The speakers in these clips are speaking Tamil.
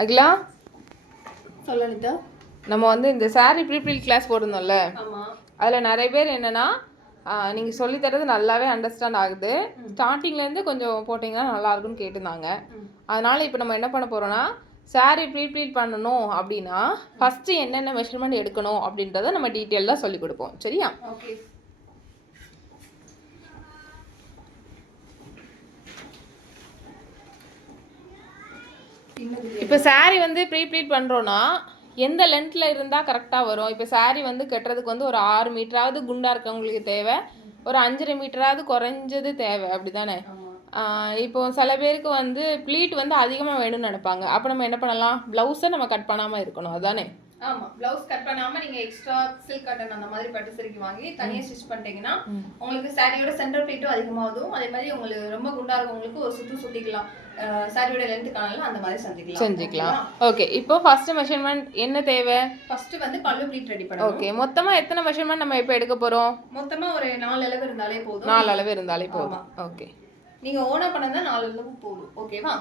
அகிலா சொல்லுங்க. நம்ம வந்து இந்த சாரி ப்ரீப்ளீட் கிளாஸ் போட்டிருந்தோம்ல, அதில் நிறைய பேர் என்னென்னா நீங்கள் சொல்லித்தரது நல்லாவே அண்டர்ஸ்டாண்ட் ஆகுது, ஸ்டார்டிங்லேருந்து கொஞ்சம் போட்டிங்கன்னா நல்லாயிருக்குன்னு கேட்டிருந்தாங்க. அதனால் இப்போ நம்ம என்ன பண்ண போகிறோன்னா, சாரி ப்ரீப்ளீட் பண்ணணும் அப்படின்னா ஃபஸ்ட்டு என்னென்ன மெஷர்மெண்ட் எடுக்கணும் அப்படின்றத நம்ம டீட்டெயிலாக சொல்லிக் கொடுப்போம். சரியா? ஓகே. இப்போ சாரீ வந்து ப்ரீப்ளீட் பண்ணுறோன்னா எந்த லென்த்தில் இருந்தால் கரெக்டாக வரும்? இப்போ சாரீ வந்து கட்டுறதுக்கு வந்து ஒரு 6 மீட்டராவது குண்டாக இருக்கவங்களுக்கு தேவை, ஒரு 5.5 மீட்டராவது குறைஞ்சது தேவை, அப்படி தானே? இப்போ சில பேருக்கு வந்து ப்ளீட் வந்து அதிகமாக வேணும்னு நினைப்பாங்க. அப்போ நம்ம என்ன பண்ணலாம்? ப்ளவுஸை நம்ம கட் பண்ணாமல் இருக்கணும், அதுதானே? ஆமாம், ப்ளவுஸ் கட் பண்ணாமல் நீங்கள் எக்ஸ்ட்ரா சில்க் காட்டன் அந்த மாதிரி பட்டு சரிக்கு வாங்கி தனியாக ஸ்டிச் பண்ணிட்டீங்கன்னா உங்களுக்கு சாரியோட சென்டர் ப்ளீட்டும் அதிகமாகும். அதே மாதிரி உங்களுக்கு ரொம்ப குண்டாக இருக்கவங்களுக்கு ஒரு சுற்றிக்கலாம், சாரியோட லென்த் காணலாம், அந்த மாதிரி செஞ்சுக்கலாம். ஓகே, இப்போ ஃபர்ஸ்ட் மெஷர்மெண்ட் என்ன தேவை? ஃபர்ஸ்ட் வந்து பல்லு ப்ளீட் ரெடி பண்ணணும். ஓகே, மொத்தமாக எத்தனை மெஷர்மெண்ட் நம்ம இப்போ எடுக்க போகிறோம்? மொத்தமாக ஒரு 4 அளவு இருந்தாலே போதும். 4 அளவு இருந்தாலே போதும். ஓகே, நீங்கள் ஓனா பண்ணதா 4 அளவு போதும். ஓகேவா?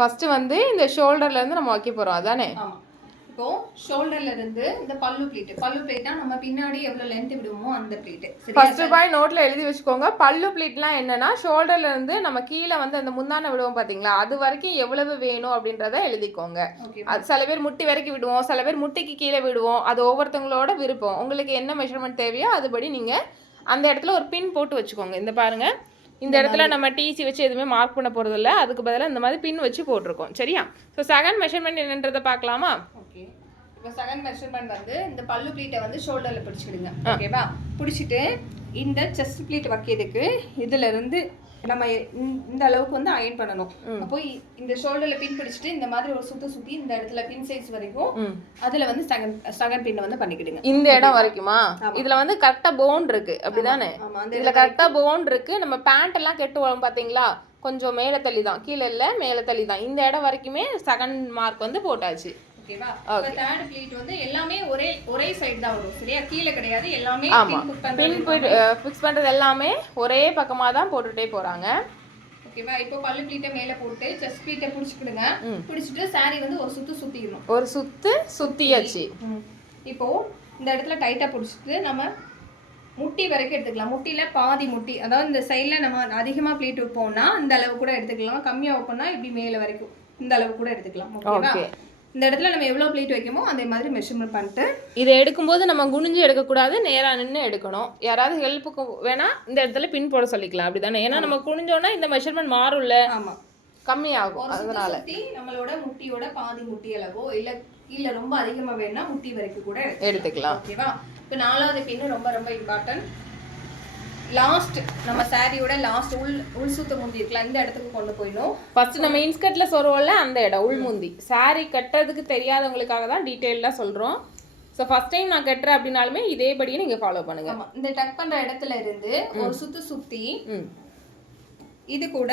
ஃபர்ஸ்ட் வந்து இந்த ஷோல்டர்லேருந்து நம்ம வைக்க போகிறோம், அதானே? ஆமாம். இப்போ ஷோல்டர்ல இருந்து இந்த பல்லு பிளேட்னா நம்ம பின்னாடி எவ்வளவு லென்த் விடுவோமோ அந்த பிளேட். ஃபர்ஸ்ட் பாய் நோட்ல எழுதி வச்சுக்கோங்க. பல்லு பிளேட்லாம் என்னன்னா ஷோல்டர்ல இருந்து நம்ம கீழே வந்து அந்த முந்தான விடுவோம் பாத்தீங்களா, அது வரைக்கும் எவ்வளவு வேணும் அப்படின்றத எழுதிக்கோங்க. அது சில பேர் முட்டி வரைக்கும் விடுவோம், சில பேர் முட்டிக்கு கீழே விடுவோம். அது ஒவ்வொருத்தவங்களோட விருப்பம். உங்களுக்கு என்ன மெஷர்மெண்ட் தேவையோ அதுபடி நீங்க அந்த இடத்துல ஒரு பின் போட்டு வச்சுக்கோங்க. இந்த பாருங்க, இந்த இடத்துல நம்ம டிசி வச்சு எதுவுமே மார்க் பண்ண போறது இல்லை, அதுக்கு பதிலாக இந்த மாதிரி பின் வச்சு போட்டிருக்கோம். சரியா? ஸோ செகண்ட் மெஷர்மெண்ட் என்னன்றதை பார்க்கலாமா? ஓகே, இப்போ செகண்ட் மெஷர்மெண்ட் வந்து இந்த பல்லு ப்ளீட்டை வந்து ஷோல்டர்ல பிடிச்சிடுங்க. ஓகேவா? பிடிச்சிட்டு இந்த செஸ்ட் ப்ளீட் வைக்கிறதுக்கு இதுல இருந்து நம்ம இந்த அளவுக்கு வந்து அயன் பண்ணணும். அப்போ இந்த ஷோல்டர்ல பின் பிடிச்சிட்டு இந்த மாதிரி ஒரு சுத்தி இந்த இடத்துல பின் சைஸ் வரைக்கும் அதுல வந்து செகண்ட் பின் வந்து பண்ணிக்கிடுங்க. இந்த இடம் வரைக்குமா? இதுல வந்து கரெக்டா போன் இருக்கு, அப்படிதானே? இதுல கரெக்டா போன் இருக்கு. நம்ம பேண்ட் எல்லாம் கெட்டுவோம் பாத்தீங்களா, கொஞ்சம் மேல தள்ளி தான், கீழே இல்ல மேல தள்ளி தான். இந்த இடம் வரைக்குமே செகண்ட் மார்க் வந்து போட்டாச்சு. ஓகேவா? இப்போ தேர்ட் ப்ளீட் வந்து எல்லாமே ஒரே சைடு தான் வரும். சரியா? கீழ கிடையாது, எல்லாமே பின் ஃபிக்ஸ் பண்றது எல்லாமே ஒரே பக்கமா தான் போட்டுட்டே போறாங்க. ஓகேவா? இப்போ பல்லு ப்ளீட்டை மேல போட்டு செஸ்ட் ப்ளீட்டை பிடிச்சிடுங்க. பிடிச்சிட்டு சாரி வந்து ஒரு சுத்திடணும். ஒரு சுத்தியாச்சு. இப்போ இந்த இடத்துல டைட்டா பிடிச்சிட்டு நம்ம முட்டி வரைக்கும் எடுத்துக்கலாம். முட்டியில பாதி முட்டி, அதாவது இந்த சைடில் நம்ம அதிகமாக ப்ளீட் வைப்போம்னா இந்த அளவு கூட எடுத்துக்கலாம், கம்மியாக வைப்போம்னா இப்படி மேலே வரைக்கும் இந்த அளவு கூட எடுத்துக்கலாம். ஓகேவா? இந்த இடத்துல நம்ம எவ்வளோ ப்ளீட் வைக்கமோ அதே மாதிரி மெஷர்மெண்ட் பண்ணிட்டு இதை எடுக்கும்போது நம்ம குனிஞ்சு எடுக்கக்கூடாது, நேராக நின்று எடுக்கணும். யாராவது ஹெல்ப்புக்கு வேணா இந்த இடத்துல பின் போட சொல்லிக்கலாம், அப்படிதானே? ஏன்னா நம்ம குனிஞ்சோன்னா இந்த மெஷர்மெண்ட் மாறும்ல. ஆமாம், கம்மியாகும். அதனால நம்மளோட முட்டியோட பாதி முட்டி அளவோ இல்லை ரொம்ப அதிகமாக வேணா முட்டி வரைக்கும் கூட எடுத்துக்கலாம். ஓகேவா? இப்போ 4வது பின்னு ரொம்ப ரொம்ப இம்பார்ட்டன்ட். லாஸ்ட் நம்ம சாரியோட லாஸ்ட் உள் சுத்த முந்தி இருக்கலாம், இந்த இடத்துக்கு கொண்டு போயிடும். ஃபர்ஸ்ட் நம்ம இன்ஸ்கர்ட்ல சொல்றோம்ல அந்த இடம் உள் முந்தி. சாரி கட்டுறதுக்கு தெரியாதவங்களுக்காக தான் டீட்டெயிலாக சொல்றோம். ஸோ ஃபர்ஸ்ட் டைம் நான் கட்டுறேன் அப்படின்னாலுமே இதேபடியே நீங்க ஃபாலோ பண்ணுங்க. இந்த டக் பண்ற இடத்துல இருந்து ஒரு சுத்தி இது கூட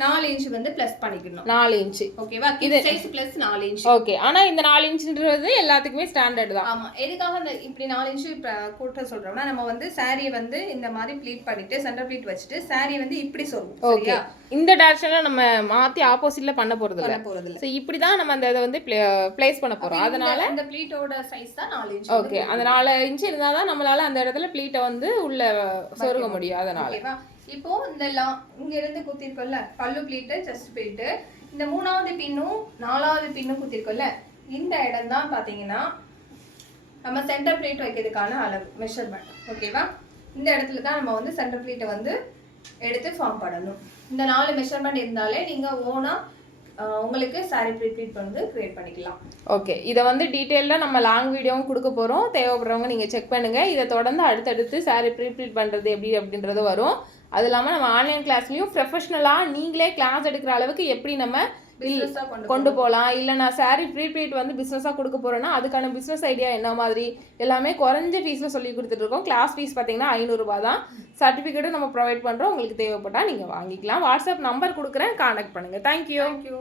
4 இன்ச் வந்து பிளஸ் பண்ணிக்கணும். 4 இன்ச். ஓகேவா? இது சைஸ் பிளஸ் 4 இன்ச். ஓகே, ஆனா இந்த 4 இன்ச்ன்றது எல்லாத்துக்குமே ஸ்டாண்டர்ட் தான். ஆமா. எதுக்காக இப்படி 4 இன்ச் கூட்ட சொல்றோம்னா, நம்ம வந்து சாரியை வந்து இந்த மாதிரி ப்ளீட் பண்ணிட்டு சென்டர் ப்ளீட் வச்சுட்டு சாரி வந்து இப்படி சொல்லுவோம். ஓகே, இந்த டைரக்ஷன்ல நம்ம மாத்தி ஆப்போசிட்ல பண்ண போறது இல்ல. சோ இப்படி தான் நம்ம அந்த இத வந்து பிளேஸ் பண்ண போறோம். அதனால இந்த ப்ளீட்டோட சைஸ் தான் 4 இன்ச். ஓகே, அந்த 4 இன்ச் இருந்தா தான் நம்மளால அந்த இடத்துல ப்ளீட்டை வந்து உள்ள சொருக முடியும். அதனால இப்போ இந்த இங்க இருந்து குத்திருக்கோம்ல பல்லு ப்ளீட்டு செஸ்ட் ப்ளீட்டு, இந்த 3வது பின்னும் 4வது பின்னும் குத்திருக்கோம்ல, இந்த இடம் தான் பாத்தீங்கன்னா நம்ம சென்டர் ப்ளீட் வைக்கிறதுக்கான அளவு மெஷர்மெண்ட். ஓகேவா? இந்த இடத்துல தான் நம்ம வந்து சென்டர் ப்ளீட்டை வந்து எடுத்து ஃபார்ம் பண்ணணும். இந்த 4 மெஷர்மெண்ட் இருந்தாலே நீங்க ஓனா உங்களுக்கு சாரி ப்ளீட் வந்து கிரியேட் பண்ணிக்கலாம். ஓகே, இதை வந்து டீட்டெயிலாக நம்ம லாங் வீடியோவும் கொடுக்க போகிறோம். தேவைப்படுறவங்க நீங்கள் செக் பண்ணுங்கள். இதை தொடர்ந்து அடுத்தடுத்து சாரி ப்ளீட் பண்ணுறது எப்படி அப்படின்றது வரும். அது இல்லாமல் நம்ம ஆன்லைன் கிளாஸ்லையும் ப்ரொஃபஷ்னலாக நீங்களே கிளாஸ் எடுக்கிற அளவுக்கு எப்படி நம்ம கொண்டு போகலாம், இல்லை நான் சாரி ப்ளீட் வந்து பிஸ்னஸாக கொடுக்க போகிறேன்னா அதுக்கான பிஸ்னஸ் ஐடியா என்ன மாதிரி எல்லாமே குறைஞ்ச ஃபீஸில் சொல்லி கொடுத்துட்ருக்கோம். கிளாஸ் ஃபீஸ் பார்த்தீங்கன்னா 500 ரூபா தான். சர்டிஃபிகேட்டும் நம்ம ப்ரொவைட் பண்ணுறோம். உங்களுக்கு தேவைப்பட்டால் நீங்கள் வாங்கிக்கலாம். வாட்ஸ்அப் நம்பர் கொடுக்குறேன், கான்டாக்ட் பண்ணுங்கள். தேங்க்யூ.